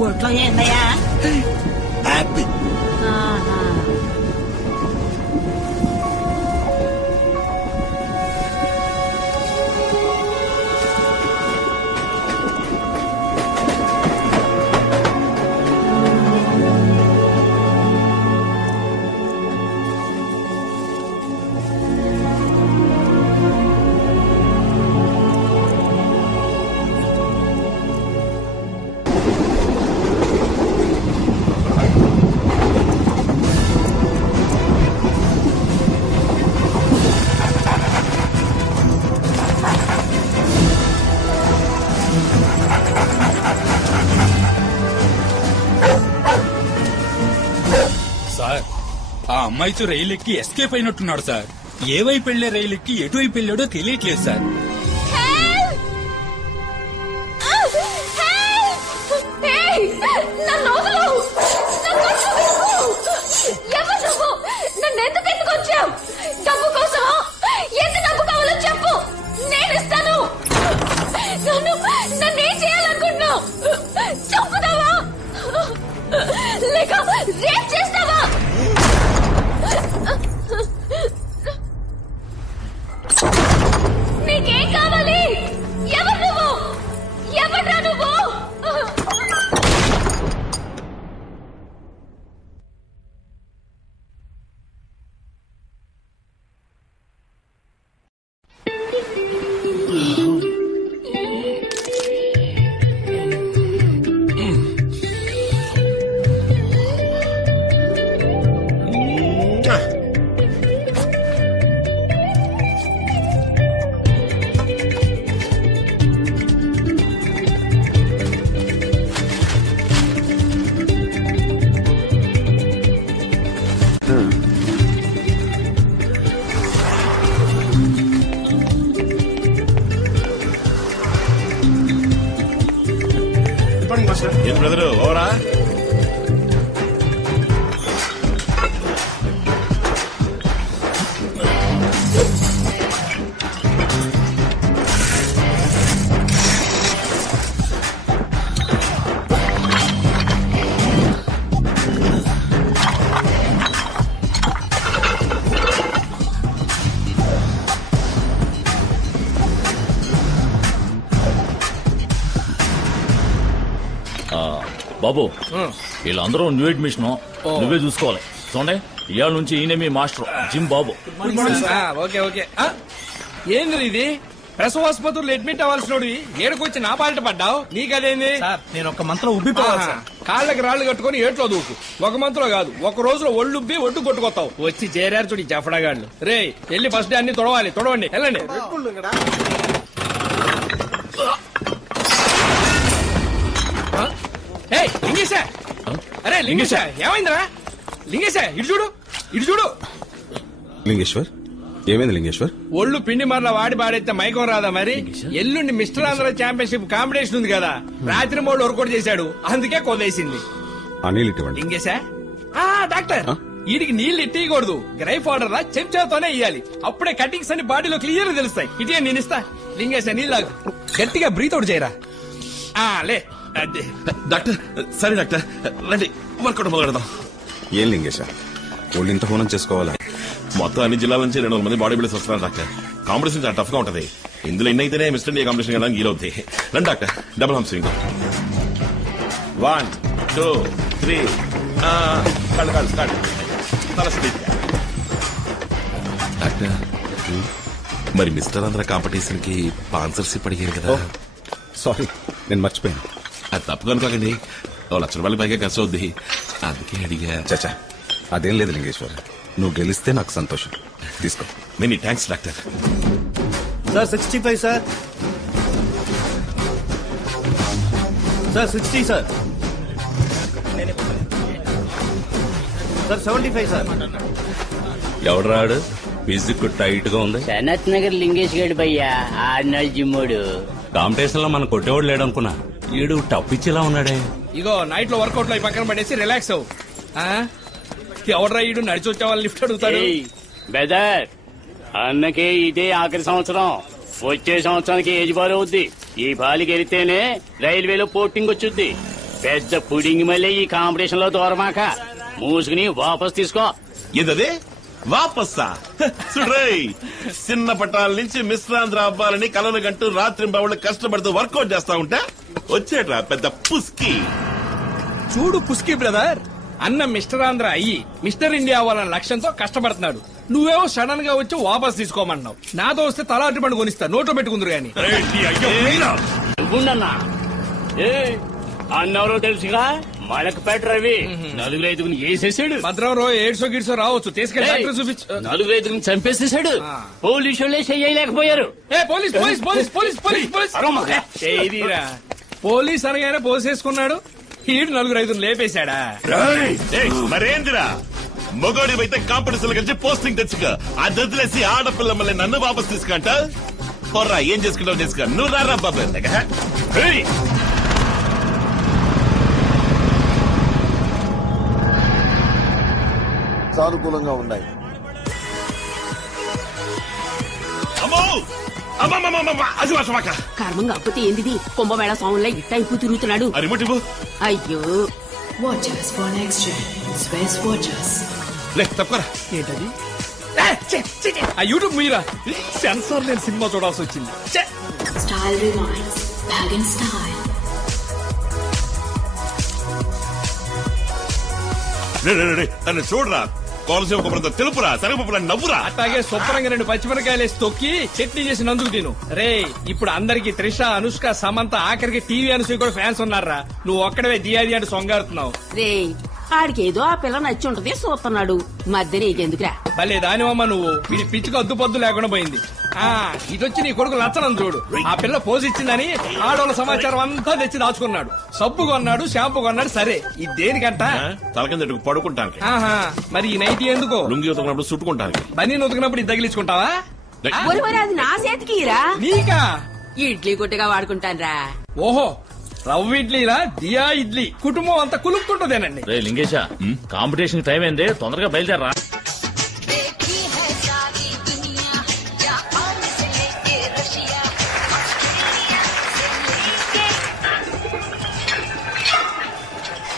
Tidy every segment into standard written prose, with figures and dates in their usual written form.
బొట్లో ఏందయ్యా? యాపిల్. ఆ అమ్మాయితో రైలు ఎక్కి ఎస్కేప్ అయినట్టున్నాడు సార్. ఏ వైపు వెళ్లే రైలు ఎక్కి ఎటువైపు వెళ్ళాడో తెలియట్లేదు సార్. డబ్బు కోసమా? ఎంత డబ్బు కావాలో చెప్పు, నేను ఇస్తాను. నన్ను ఏం చేయాలనుకుంటున్నావు? చంపుతావా లేక రేప్ చేస్తావా? నీకేం కావాలి? ఎవరు నువ్వు? ఎవడ్రా నువ్వు? ఏం బ్రదరు ఓవరా? బాబు వీళ్ళందరూ న్యూ అడ్మిషన్, నువ్వే చూసుకోవాలి. చూడండి, ఇవాళ నుంచి ఈయన మీ master Jim Babu. Okay okay. ఏంది ఇది? ప్రసవాసుపత్రులు అడ్మిట్ అవ్వాల్సినోడు ఏడుకొచ్చి నా పాలిట పడ్డావు. నీకదేంది? నేను ఒక మంత్రం ఉబ్బిపోవాలి. కాళ్ళకి రాళ్లు కట్టుకుని ఏట్లో దూకు. ఒక మంత్లో కాదు, ఒక రోజులో ఒళ్ళు ఉబ్బి ఒడ్డు కొట్టుకొస్తావు. వచ్చి చేరారు చూడు జఫడగాళ్ళు. రే వెళ్ళి ఫస్ట్ డే అన్ని తొడవాలి. తొడవండి, వెళ్ళండి. లింగేశా, అరే లింగేశా, ఏమైందిరా? లింగేశా, ఇటు చూడు, ఇటు చూడు. లింగేశ్వర్, ఏమైంది లింగేశ్వర్? ఒళ్ళు పిండి మరలా వాడి పాడైతే మైకం రాదా మరి? ఎల్లుండి మిస్టర్ ఆంధ్ర ఛాంపియన్షిప్ కాంపిటీషన్ ఉంది కదా, రాత్రి మోళ్ళు వర్కౌట్ చేశాడు, అందుకే కొదేసింది. లింగేశా, డాక్టర్ వీడికి నీళ్లు ఎట్టేయకూడదు, గ్రైఫ్ వాటర్ లా చెంచాతోనే ఇయ్యాలి. అప్పుడే కటింగ్స్ అన్ని బాడీలో క్లియర్ గా తెలుస్తాయి. ఇటే నేను ఇస్తా. లింగేశా, నీళ్ళు గట్టిగా బ్రీత్ అవుట్ చేయరా. లే డాక్టర్. సరే డాక్టర్, రండి వర్కౌట్ మొదలెడదాం. ఏం లింగేశ, ఒళ్ళు ఇంత హోనం చేసుకోవాలా? మొత్తం అన్ని జిల్లాల నుంచి 200 మంది బాడీ బిల్డర్స్ వస్తున్నారు డాక్టర్. కాంపిటీషన్ చాలా టఫ్ గా ఉంటది. ఇందులో ఎన్ని అయితేనే మిస్టర్ ఇండియా కాంపిటీషన్ వెళ్ళడానికి వీలవుతాయి. రండి డాక్టర్, డబుల్ హంప్ స్వింగ్. 1 2 3. కాళ్ళు స్టార్ట్. డాక్టర్, మరి మిస్టర్ ఆంధ్ర కాంపిటీషన్ కి స్పాన్సర్షిప్ అడిగారు కదా? సారీ, నేను మర్చిపోయాను. అది తప్పు కనుకోకండి, 1 లక్ష రూపాయల పైగా ఖర్చు అవుద్ది, అందుకే అడిగా. చచ్చా, అదేం లేదు లింగేశ్వర్, నువ్వు గెలిస్తే నాకు సంతోషం. తీసుకో. Many thanks doctor. Sir 65 sir. Sir 60 sir. Sir 75 sir. ఎవడు రాడు? ఫిజిక్ టైట్ గా ఉంది. సనత్ నగర్ లింగేష్ గడి భయ్యా, ఆర్నాల్డ్ జిమ్మోడు. కాంపిటీషన్ లో మనం కొట్టేవాడు లేడనుకున్నా, ఈడు టప్ ఇచ్చేలా ఉన్నాడే. ఇగో నైట్ లో వర్కౌట్ లో పక్కన పడేసి రిలాక్స్ అవ్వు. ఎవడరా ఈడు నడిచి వచ్చే వాళ్ళు లిఫ్ట్ అడుగుతాడు. బెదర్, అన్నకే ఇదే ఆఖరి సంవత్సరం. వచ్చే సంవత్సరానికి ఏజ్ బార్ అవుద్ది. ఈ బాలికి వెళితేనే రైల్వేలో పోస్టింగ్ వచ్చుద్ది. పెద్ద పుడింగి మళ్ళీ ఈ కాంపిటీషన్ లో దూరమాక మూసుకుని వాపస్ తీసుకో. ఏదదే వాపస్సా చూడ్రై చిన్న పట్టాల నుంచి మిశ్రాంధ్ర అవ్వాలని కలలు గంటూ రాత్రి బావులు కష్టపడుతూ వర్కౌట్ చేస్తా ఉంటే వచ్చేట్రా పెద్ద పుస్కి. చూడు పుస్కి బ్రదర్, అన్న మిస్టర్ ఆంధ్ర అయ్యి మిస్టర్ ఇండియా అవ్వాలన్న లక్ష్యంతో కష్టపడుతున్నాడు. నువ్వేమో సడన్ గా వచ్చి వాపస్ తీసుకోమన్నావు. నాతో వస్తే తలాంటి పండు కొనిస్తా, నోట్లో పెట్టుకుందరు గాని. నువ్వుండన్నా అన్నవరో తెలుసుగా, మలకపేట రవి నలుగురు ఐదుగురిని వేసేసాడు. భద్రం ఏడ్సో గిడ్సో రావచ్చు, తీసుకెళ్ళి డాక్టర్ చూపించు. నలుగురు ఐదుగురిని చంపేసేసాడు. పోలీసు వాళ్ళే చెయ్యలేకపోయారు. Police police police police police police police అనగానే పోసేసుకున్నాడు. ఈడు నలుగురు ఐదుగురు లేపేశాడా? మరేందిరా మొగోడి అయితే కాంపిటీషన్ కలిసి పోస్టింగ్ తెచ్చుకో. అది వదిలేసి ఆడపిల్ల మళ్ళీ నన్ను వాపస్ తీసుకుంటా పొర్రా. ఏం చేసుకుంటావు చేసుకో. నువ్వు రారా బాబు. సానుకూలంగా ఉన్నాయి. కర్మం కాకపోతే ఏంది కుంభమేళ స్వాముల్లో ఇట్ట అయిపో తిరుగుతున్నాడు. అయ్యో Watches for next gen. Space Watches. తప్పరా ఏంటది? ఆ యూట్యూబ్ మీరా సెన్సార్ లేని సినిమా చూడాల్సి వచ్చింది. Style Rewinds. Bag in style. తను చూడరా, కోనసీమ కొబ్బరితో తెలుపురా, శనగపప్పుల నవ్వురా. అట్లాగే శుభ్రంగా 2 పచ్చిమిరకాయలు వేసి తొక్కి చట్నీ చేసి నందుకు తిను. రే ఇప్పుడు అందరికి త్రిష, అనుష్క, సమంత, ఆఖరికి టీవీ అనసూయ కూడా ఫ్యాన్స్ ఉన్నారా? నువ్వు ఒక్కడవే దియాది అంటే సొంగారుతున్నావు. రే ఆడికేదో ఆ పిల్ల నచ్చి ఉంటది చూస్తున్నాడు, మధ్య నీకెందుకురా? భలే దానివమ్మ నువ్వు. ఇది పిచ్చికి అద్దు పొద్దు లేకుండా పోయింది. ఇటొచ్చి నీ కొడుకు నచ్చనని చూడు. ఆ పిల్ల పోజ్ ఇచ్చిందని ఆడోళ్ళ సమాచారం అంతా తెచ్చి దాచుకున్నాడు. సబ్బు కొన్నాడు, షాంపూ కొన్నాడు. సరే ఇది దేనికంట? తలకిందకు పడుకుంటానికి. మరి ఈ నైటీ ఎందుకో? లుంగి ఉతకినప్పుడు చుట్టుకుంటానికి. బన్నీ ఉతికినప్పుడు ఇది తగిలించుకుంటావా? అది నా చేతికిరా. నీకా? ఇడ్లీ కొట్టుగా వాడుకుంటాన్రా. ఓహో రవ్వ ఇడ్లీరా, దియా ఇడ్లీ. కుటుంబం అంతా కులుక్కుంటుందేనండి. రే లింగేశా, కాంపిటీషన్ టైం అయింది, తొందరగా బయలుదేరరా.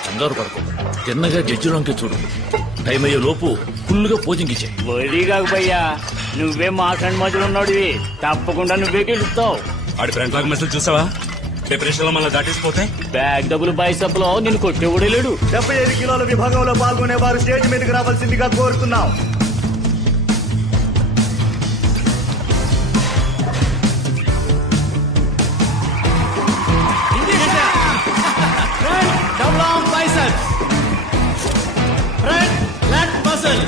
కంగారు పడుకో, తిన్నగా జడ్జిలోకి చూడు. టైం అయ్యే లోపు ఫుల్ గా పోజింగ్ ఇచ్చే. వడి కాకపోయ్యా, నువ్వే మాట్లాడి మధ్యలో ఉన్నాడువి, తప్పకుండా నువ్వే గెలుస్తావు. ఆడి ఫ్రంట్ లాగ్ మెసేజ్ చూసావా? ప్రిపరేషన్ లో మళ్ళీ దాటేసిపోతే బ్యాగ్ డబ్బులు బైసప్లో నేను కొట్టేవాడే లేడు. 75 కిలోల విభాగంలో పాల్గొనే వారు స్టేజ్ మీదకి రావాల్సిందిగా కోరుతున్నాం. Double arm biceps. Front lat muscle.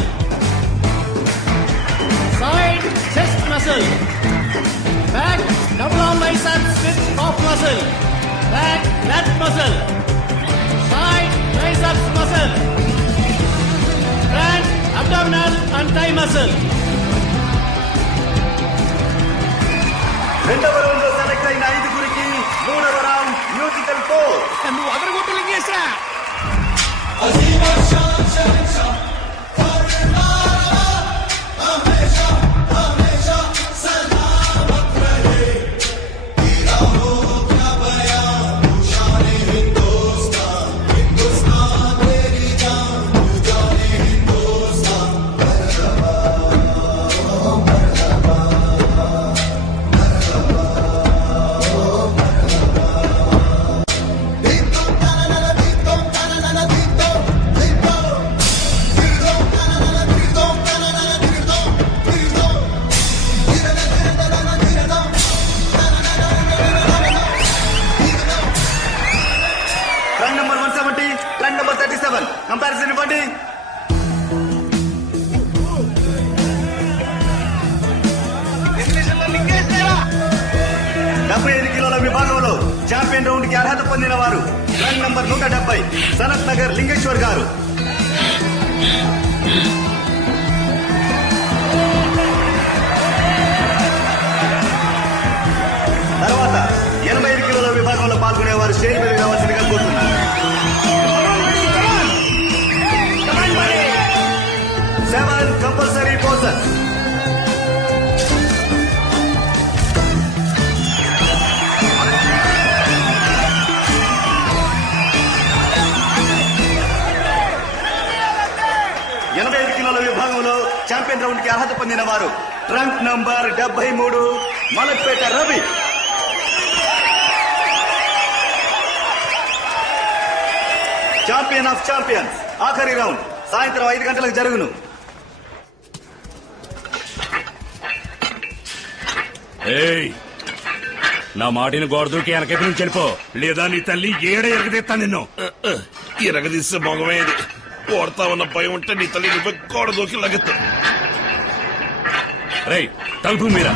Side chest muscle. Back double arm biceps with off muscle. Back lat muscle. Side biceps muscle. Front abdominal and thigh muscle. రెండవ రౌండ్ లో సెలెక్ట్ అయిన 5గురికి మూడవ రౌండ్ మ్యూజికల్ పోజ్. నువ్వు అదరగొట్టు Lingeshwara. Comparison ఇవ్వండి. డెబ్బై 75 కిలోల విభాగంలో champion round కి అర్హత పొందిన వారు ర్యాంక్ నంబర్ 170 సనత్ నగర్ లింగేశ్వర్ గారు. తర్వాత 85 కిలోల విభాగంలో పాల్గొనే వారు స్టేజ్ మీద కావాల్సిందిగా కోరుతున్నారు. 7 కంపల్సరీ పోసెస్. ఛాంపియన్ రౌండ్ కి అర్హత పొందిన వారు trunk number 73 Malakpet Ravi. Champion of champions ఆఖరి రౌండ్ సాయంత్రం 5 గంటలకు జరుగును. నా మాటిని గోడదూకి వెనకైపు నుంచి వెళ్ళిపో, లేదా నీ తల్లి ఏడ ఎరగదీస్తా నిన్ను. ఎరగదీస్తే మగమేది ఓడతా ఉన్న భయం ఉంటే నీ తల్లి నువ్వే గోడ దూకి లగెత్తు. రై తలుపు మీరా.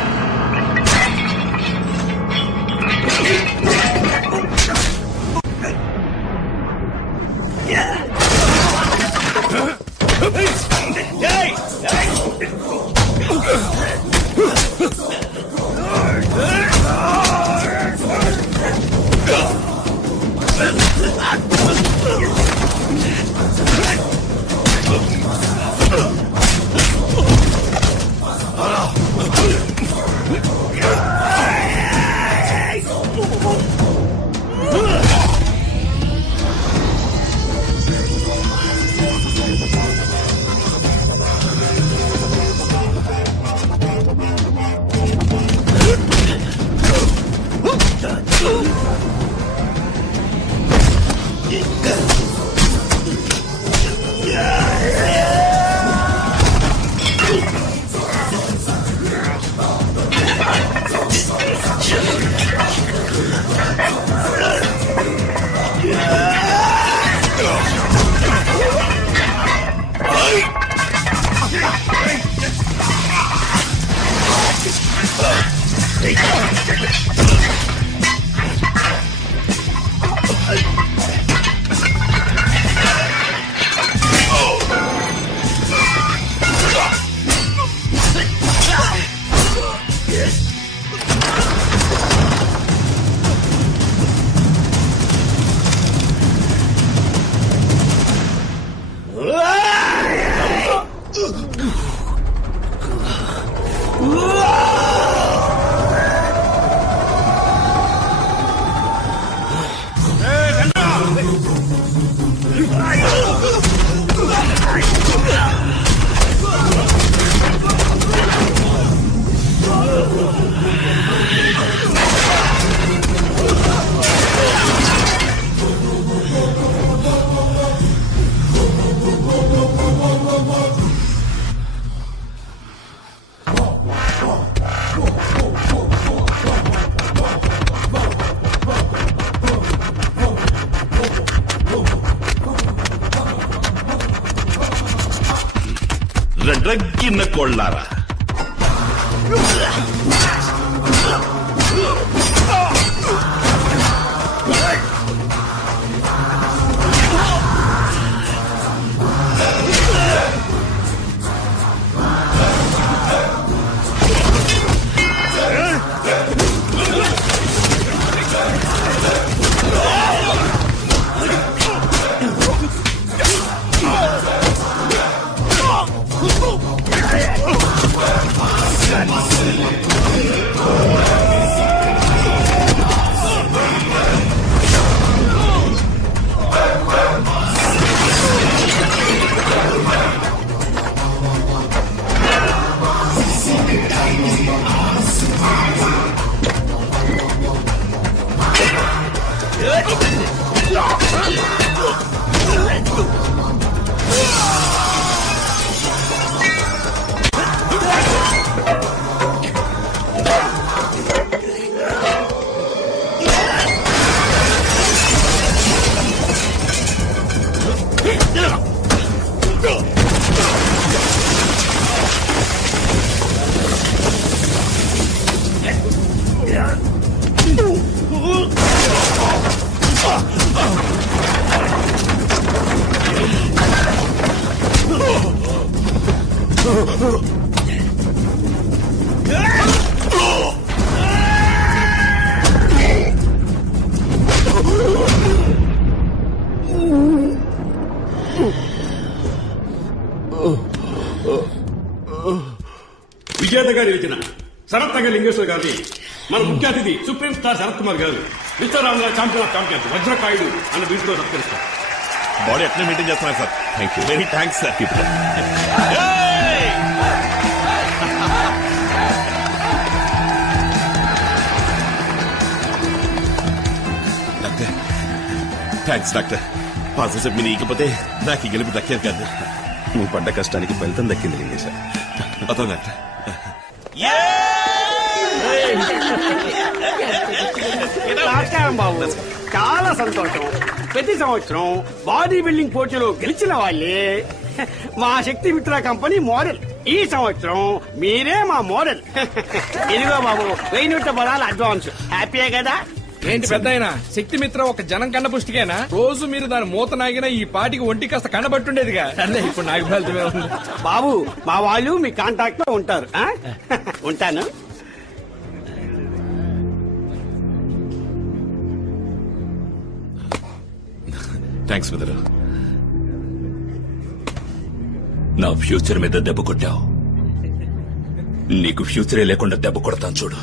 రగ్గిన కొళ్ళారా, విజేతగా నిలిచిన శరత్నగర్ లింగేశ్వర్ గారిని మన ముఖ్య అతిథి సుప్రీం స్టార్ శరత్ కుమార్ గారు మిస్టర్ రామ్ గారు ఛాంపియన్ ఆఫ్ ఛాంపియన్స్ వజ్రకాయుడు అన్న వీటితో సత్కరిస్తారు. బాడీ ఎట్లా మెయింటైన్ చేస్తున్నారు sir? Thank you, very thanks sir. Thanks doctor partnership మీద ఇకపోతే నాకు గెలుపు దక్కేది కాదు. నువ్వు పడ్డ కష్టానికి ఫలితం దక్కింది లింగేశ. అతను డాక్టర్. నమస్కారం బాబు, చాలా సంతోషం. ప్రతి సంవత్సరం బాడీ బిల్డింగ్ పోటీలో గెలిచిన వాళ్ళే మా శక్తి మిత్ర కంపెనీ మోడల్. ఈ సంవత్సరం మీరే మా మోడల్. ఇదిగో బాబు 1000 పదాలు అడ్వాన్స్. హ్యాపీయే కదా? ఏంటి పెద్ద అయినా శక్తి మిత్ర ఒక జనం కండ పుష్టికేనా? రోజు మీరు దాని మూత నాగినా ఈ పాటికి ఒంటి కాస్త కండబట్టుండేదిగా. అదే ఇప్పుడు నాకు ఫలితమే ఉంది. బాబు మా వాళ్ళు మీ కాంటాక్ట్ లో ఉంటారు. ఉంటాను. Thanks brother. నా ఫ్యూచర్ మీద దెబ్బ కొట్టావు, నీకు ఫ్యూచరే లేకుండా దెబ్బ కొడతాను చూడు.